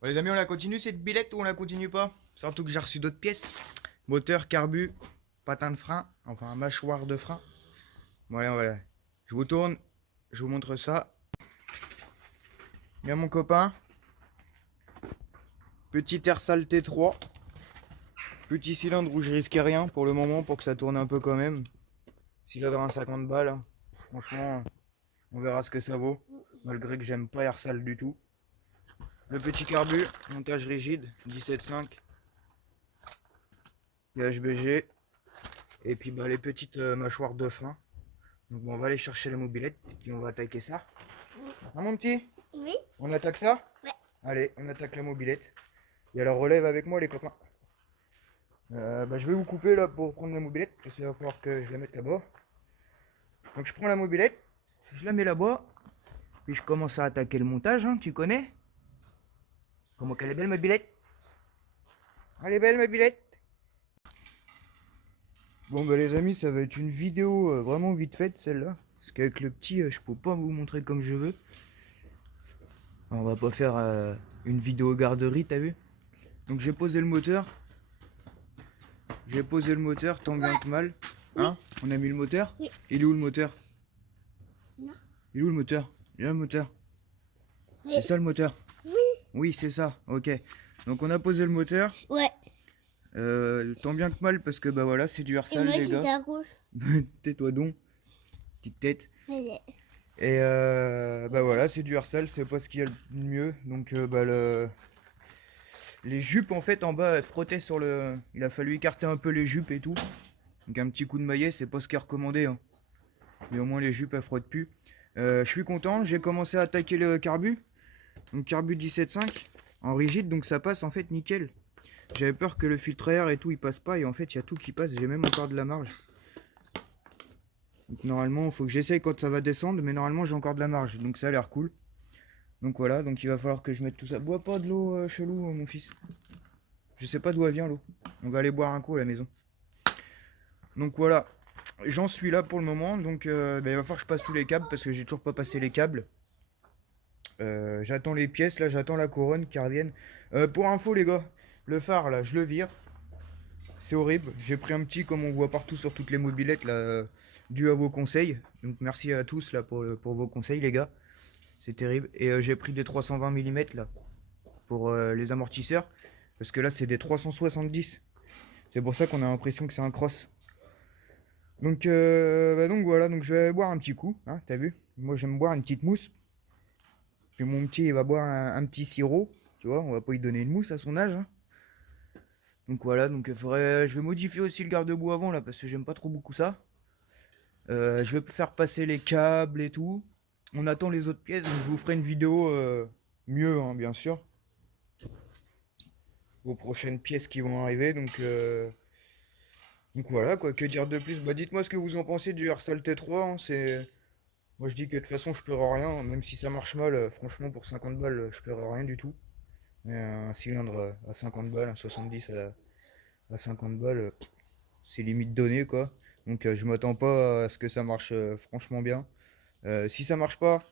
Bon, les amis, on la continue cette billette ou on la continue pas? Surtout que j'ai reçu d'autres pièces. Moteur, carbu, patin de frein, enfin mâchoire de frein. Voilà, voilà. Je vous tourne, je vous montre ça. Bien mon copain. Petit Ersal T3. Petit cylindre où je risquais rien pour le moment pour que ça tourne un peu quand même. Cylindre à 50 balles. Hein. Franchement, on verra ce que ça vaut. Malgré que j'aime pas Ersal du tout. Le petit carbu, montage rigide, 17.5. PHBG. Et puis bah, les petites mâchoires de frein. Donc bon, on va aller chercher la mobilette et puis on va attaquer ça. Hein mon petit? Oui. On attaque ça? Ouais. Allez, on attaque la mobilette. Il y a la relève avec moi les copains. Je vais vous couper là pour prendre la mobilette parce qu'il va falloir que je la mette là-bas. Donc je prends la mobilette, je la mets là-bas, puis je commence à attaquer le montage, hein, tu connais? Comment qu'elle est belle ma mobilette? Elle est belle ma mobilette. Bon bah les amis, ça va être une vidéo vraiment vite faite celle-là. Parce qu'avec le petit, je peux pas vous montrer comme je veux. Alors, on va pas faire une vidéo garderie, t'as vu? Donc j'ai posé le moteur. J'ai posé le moteur tant bien que mal. Hein? On a mis le moteur? Oui. Il est où le moteur? Non. Il est où le moteur? Il est là le moteur. Oui. C'est ça le moteur? Oui. Oui, c'est ça, ok. Donc on a posé le moteur. Ouais. Tant bien que mal parce que bah voilà, c'est du Et Ersal moi, les c'est gars. à gauche. Tais-toi donc, petite tête. Mais Et bah voilà, c'est du Ersal, c'est pas ce qu'il y a de mieux. Donc les jupes en fait en bas elles frottaient sur le. Il a fallu écarter un peu les jupes et tout. Donc un petit coup de maillet, c'est pas ce qui est recommandé. Hein. Mais au moins les jupes elles frottent plus. Je suis content, j'ai commencé à attaquer le carbu. Donc carbu 17.5 en rigide, donc ça passe en fait nickel. J'avais peur que le filtre air et tout il passe pas et en fait il y a tout qui passe, j'ai même encore de la marge. Donc normalement il faut que j'essaye quand ça va descendre, mais normalement j'ai encore de la marge, donc ça a l'air cool. Donc voilà, donc il va falloir que je mette tout ça. Bois pas de l'eau chelou mon fils. Je sais pas d'où elle vient l'eau. On va aller boire un coup à la maison. Donc voilà, j'en suis là pour le moment, donc il va falloir que je passe tous les câbles parce que j'ai toujours pas passé les câbles. J'attends les pièces, là j'attends la couronne qui revienne. Pour info les gars, le phare là je le vire. C'est horrible, j'ai pris un petit comme on voit partout sur toutes les mobilettes là, dû à vos conseils. Donc merci à tous là pour vos conseils les gars. C'est terrible. Et j'ai pris des 320 mm là pour les amortisseurs. Parce que là c'est des 370. C'est pour ça qu'on a l'impression que c'est un cross. Donc voilà, donc je vais boire un petit coup, hein, t'as vu? Moi j'aime boire une petite mousse. Puis mon petit il va boire un petit sirop. Tu vois, on va pas lui donner une mousse à son âge. Hein. Donc voilà, donc je vais modifier aussi le garde-boue avant là parce que j'aime pas trop beaucoup ça. Je vais faire passer les câbles et tout. On attend les autres pièces, donc je vous ferai une vidéo mieux, hein, bien sûr. Aux prochaines pièces qui vont arriver, donc voilà quoi, que dire de plus? Bah dites-moi ce que vous en pensez du Ersal T3, hein, moi je dis que de toute façon je perds rien, même si ça marche mal, franchement pour 50 balles je perds rien du tout. Mais un cylindre à 50 balles, un 70 à 50 balles, c'est limite donné quoi. Donc je m'attends pas à ce que ça marche franchement bien. Si ça marche pas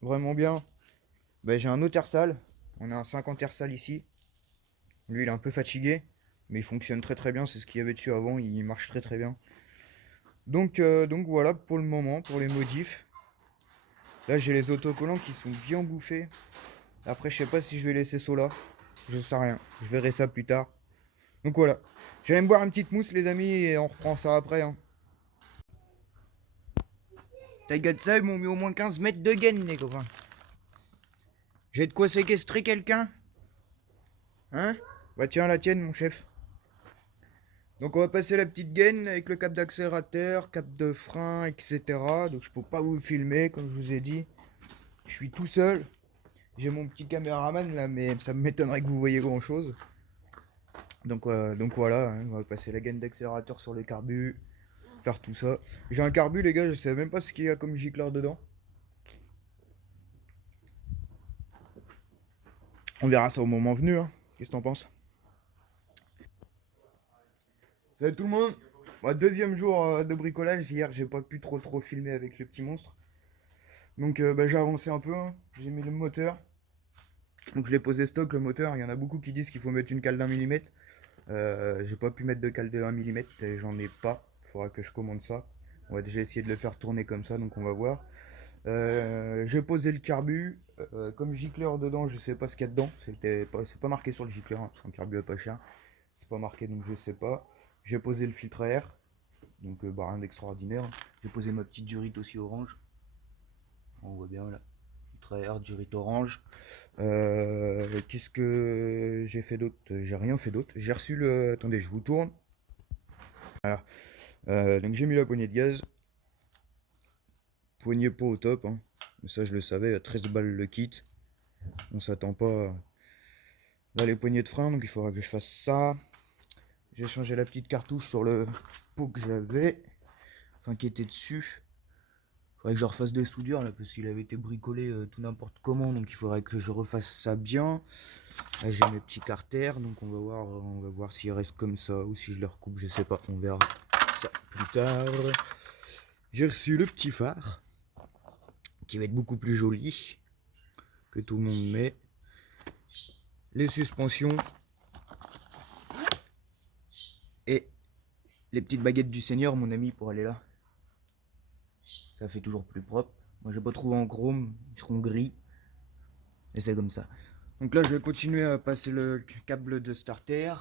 vraiment bien, bah, j'ai un autre Ersal. On a un 50 Ersal ici. Lui il est un peu fatigué, mais il fonctionne très très bien. C'est ce qu'il y avait dessus avant, il marche très très bien. Donc voilà pour le moment, pour les modifs. Là j'ai les autocollants qui sont bien bouffés. Après je sais pas si je vais laisser cela. Je sais rien. Je verrai ça plus tard. Donc voilà. Je vais me boire une petite mousse les amis et on reprend ça après. Hein. T'as gars de ça, ils m'ont mis au moins 15 mètres de gaine les copains. J'ai de quoi séquestrer quelqu'un? Hein? Bah tiens la tienne mon chef. Donc on va passer la petite gaine avec le cap d'accélérateur, cap de frein, etc. Donc je peux pas vous filmer comme je vous ai dit. Je suis tout seul. J'ai mon petit caméraman là, mais ça m'étonnerait que vous voyez grand chose. Donc voilà, hein, on va passer la gaine d'accélérateur sur le carbu, faire tout ça. J'ai un carbu les gars, je sais même pas ce qu'il y a comme gicleur dedans. On verra ça au moment venu. Hein. Qu'est-ce que t'en penses? Salut tout le monde. Deuxième jour de bricolage. Hier j'ai pas pu trop filmer avec le petit monstre. Donc j'ai avancé un peu. Hein. J'ai mis le moteur. Donc je l'ai posé stock le moteur, il y en a beaucoup qui disent qu'il faut mettre une cale d'1 mm. J'ai pas pu mettre de cale de 1 mm et j'en ai pas, faudra que je commande ça. On va déjà essayer de le faire tourner comme ça, donc on va voir. J'ai posé le carbu, comme gicleur dedans, je sais pas ce qu'il y a dedans, c'est pas marqué sur le gicleur, hein, parce qu'un carbu est pas cher, c'est pas marqué donc je sais pas. J'ai posé le filtre à air, donc bah, rien d'extraordinaire. J'ai posé ma petite durite aussi orange, on voit bien là, filtre à air, durite orange. Qu'est-ce que j'ai fait d'autre? J'ai rien fait d'autre, j'ai reçu le... Attendez, je vous tourne. Voilà. Donc j'ai mis la poignée de gaz. Poignée pas au top, hein. Mais ça je le savais, à 13 balles le kit. On s'attend pas. Là les poignées de frein, donc il faudra que je fasse ça. J'ai changé la petite cartouche sur le pot que j'avais, enfin qui était dessus. Il faudrait que je refasse des soudures là, parce qu'il avait été bricolé tout n'importe comment, donc il faudrait que je refasse ça bien. Là j'ai mes petits carters, donc on va voir s'il reste comme ça ou si je les recoupe, je sais pas, on verra ça plus tard. J'ai reçu le petit phare, qui va être beaucoup plus joli, que tout le monde met. Les suspensions. Et les petites baguettes du Seigneur, mon ami, pour aller là. Ça fait toujours plus propre. Moi, j'ai pas trouvé en chrome, ils seront gris. Et c'est comme ça. Donc là, je vais continuer à passer le câble de starter.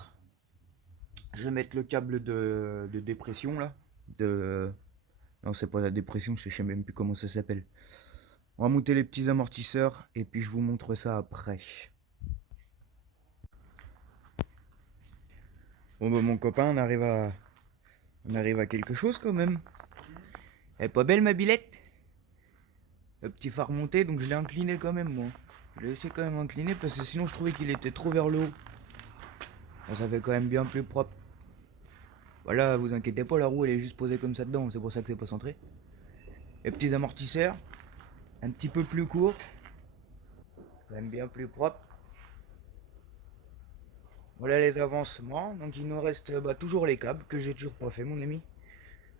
Je vais mettre le câble de dépression là. Non, c'est pas la dépression, je sais même plus comment ça s'appelle. On va monter les petits amortisseurs et puis je vous montre ça après. Bon bah mon copain, on arrive à quelque chose quand même. Elle est pas belle ma billette? Le petit phare monté, donc je l'ai incliné quand même moi. Je l'ai laissé quand même incliné parce que sinon je trouvais qu'il était trop vers le haut. Bon, ça fait quand même bien plus propre. Voilà, vous inquiétez pas, la roue elle est juste posée comme ça dedans, c'est pour ça que c'est pas centré. Les petits amortisseurs, un petit peu plus courts, quand même bien plus propre. Voilà les avancements, donc il nous reste toujours les câbles que j'ai toujours pas fait mon ami.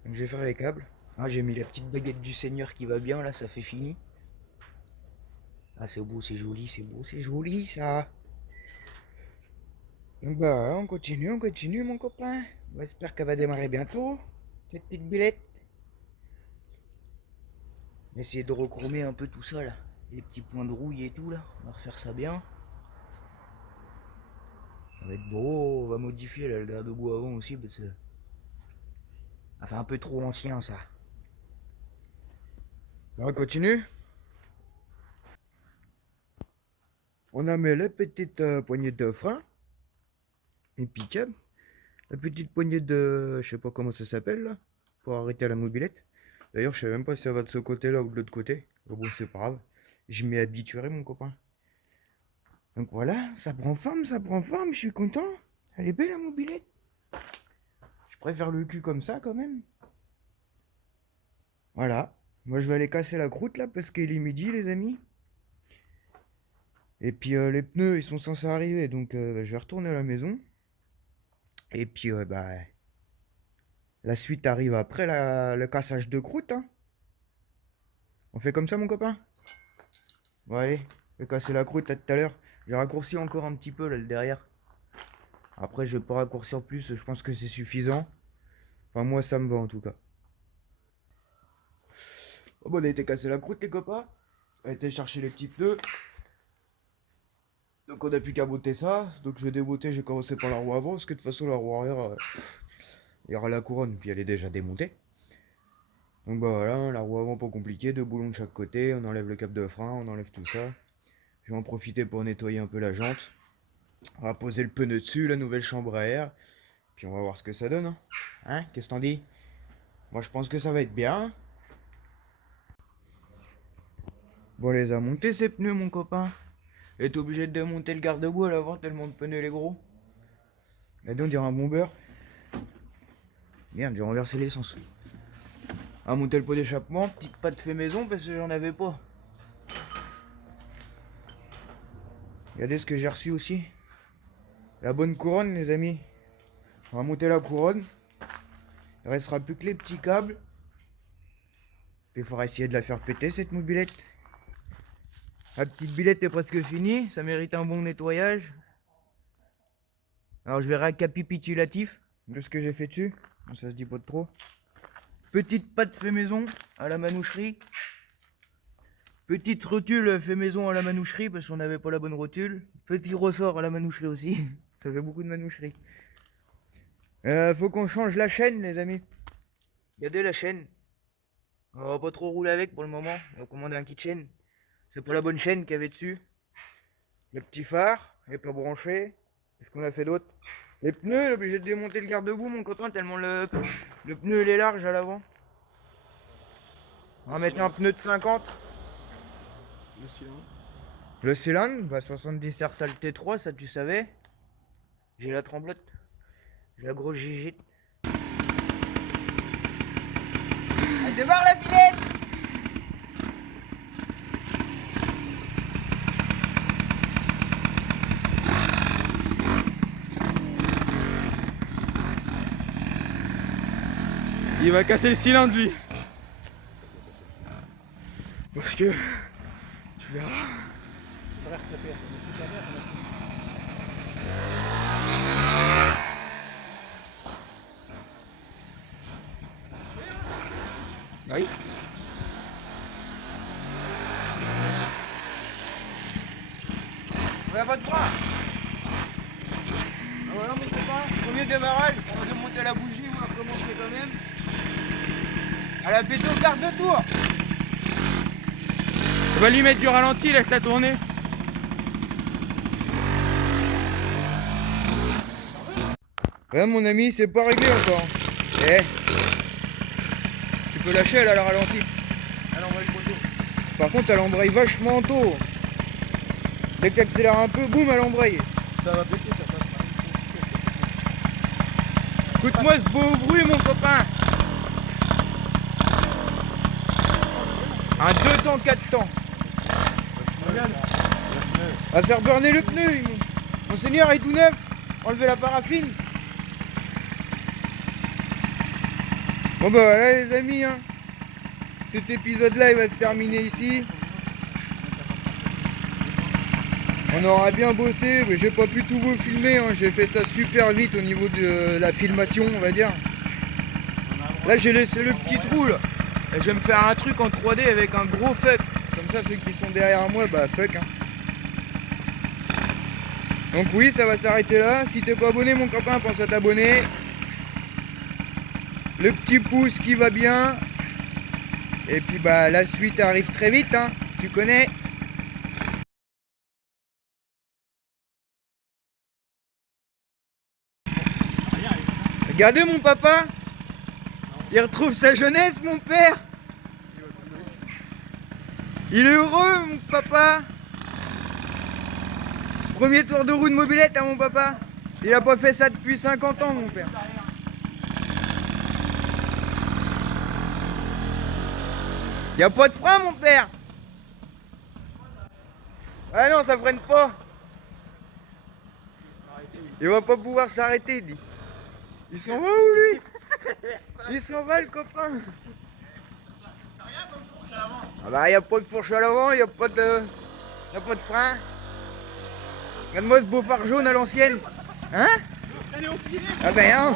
Donc je vais faire les câbles. Ah, j'ai mis la petite baguette du Seigneur qui va bien là, ça fait fini. Ah c'est beau, c'est joli, c'est beau, c'est joli ça. Donc bah on continue mon copain. J'espère qu'elle va démarrer bientôt, cette petite billette. Essayer de recromer un peu tout ça là. Les petits points de rouille et tout là. On va refaire ça bien. Ça va être beau, on va modifier là, le garde-boue avant aussi parce que ça fait un peu trop ancien ça. On continue. On a mis la petite poignée de frein. Et puis la petite poignée de... je sais pas comment ça s'appelle là. Pour arrêter la mobilette. D'ailleurs je sais même pas si ça va de ce côté là ou de l'autre côté. Mais bon c'est pas grave. Je m'y habituerai mon copain. Donc voilà, ça prend forme, je suis content. Elle est belle la mobilette. Je préfère le cul comme ça quand même. Voilà. Moi je vais aller casser la croûte là parce qu'il est midi les amis. Et puis les pneus ils sont censés arriver donc je vais retourner à la maison. Et puis la suite arrive après le cassage de croûte. Hein. On fait comme ça mon copain? Bon allez, je vais casser la croûte à tout à l'heure. J'ai raccourci encore un petit peu là le derrière. Après je vais pas raccourcir plus, je pense que c'est suffisant. Enfin moi ça me va en tout cas. Oh, bon, on a été casser la croûte les copains. On a été chercher les petits pneus. Donc on a plus qu'à botter ça. Donc je vais débotter, j'ai commencé par la roue avant. Parce que de toute façon la roue arrière, il y aura la couronne. Puis elle est déjà démontée. Donc bah voilà, la roue avant pas compliqué. 2 boulons de chaque côté. On enlève le cap de frein, on enlève tout ça. Je vais en profiter pour nettoyer un peu la jante. On va poser le pneu dessus, la nouvelle chambre à air. Puis on va voir ce que ça donne. Hein, qu'est-ce que t'en dis? Moi je pense que ça va être bien. Bon, on les a montés ces pneus mon copain. Et t'es obligé de démonter le garde-boue à l'avant tellement de pneus les gros. Regardez, on dirait un bomber. Merde, j'ai renversé l'essence. À monter le pot d'échappement, petite pâte fait maison parce que j'en avais pas. Regardez ce que j'ai reçu aussi. La bonne couronne les amis. On va monter la couronne. Il restera plus que les petits câbles. Puis il faudra essayer de la faire péter cette mobilette. La petite billette est presque finie, ça mérite un bon nettoyage. Alors je vais récapitulatif de ce que j'ai fait dessus. Bon, ça se dit pas de trop. Petite pâte fait maison à la manoucherie. Petite rotule fait maison à la manoucherie parce qu'on n'avait pas la bonne rotule. Petit ressort à la manoucherie aussi. Ça fait beaucoup de manoucherie. Faut qu'on change la chaîne, les amis. Regardez la chaîne. On va pas trop rouler avec pour le moment. On va commander un kit chaîne. C'est pas la bonne chaîne qu'il y avait dessus. Le petit phare n'est pas branché. Qu'est-ce qu'on a fait d'autre? Les pneus, il est obligé de démonter le garde-boue, mon copain, tellement le pneu il est large à l'avant. On va mettre un pneu de 50. Le cylindre. Le cylindre, bah 70 Rsal T3, ça tu savais. J'ai la tremblote. J'ai la grosse gigite. Elle démarre la pilette! Il va casser le cylindre lui. Parce que tu verras. Oui. On a pas de frein. Ah voilà mon copain, premier démarrage, on va démonter la bougie, on va commencer quand même. À la péto quart de tour. On va lui mettre du ralenti, laisse-la tourner. Ouais mon ami, c'est pas réglé encore. Eh, tu peux lâcher, elle a le ralenti. Elle embraye trop tôt. Par contre, elle embraye vachement tôt. Dès que tu accélères un peu, boum, elle embraye. Ça va péter, ça passe. Écoute-moi ce beau bruit mon copain. Un 2 temps, 4 temps. On va faire burner le pneu. Monseigneur est tout neuf. Enlever la paraffine. Bon bah voilà les amis, hein. Cet épisode là il va se terminer ici. On aura bien bossé, mais j'ai pas pu tout vous filmer, hein. J'ai fait ça super vite au niveau de la filmation on va dire. Là j'ai laissé le petit trou là. Et je vais me faire un truc en 3D avec un gros fuck. Comme ça ceux qui sont derrière moi, bah fuck hein. Donc oui, ça va s'arrêter là. Si t'es pas abonné mon copain, pense à t'abonner. Le petit pouce qui va bien. Et puis bah la suite arrive très vite hein. Tu connais. Regardez mon papa. Il retrouve sa jeunesse mon père. Il est heureux mon papa. Premier tour de roue de mobilette à mon papa. Il a pas fait ça depuis 50 ans mon père. Y a pas de frein mon père. Ah non ça freine pas. Il va pas pouvoir s'arrêter dit. Il s'en va où lui? Il s'en va le copain. Ah bah y a pas de fourche à l'avant, y a pas de frein. Regarde-moi ce beau phare jaune à l'ancienne. Hein? Ah ben hein.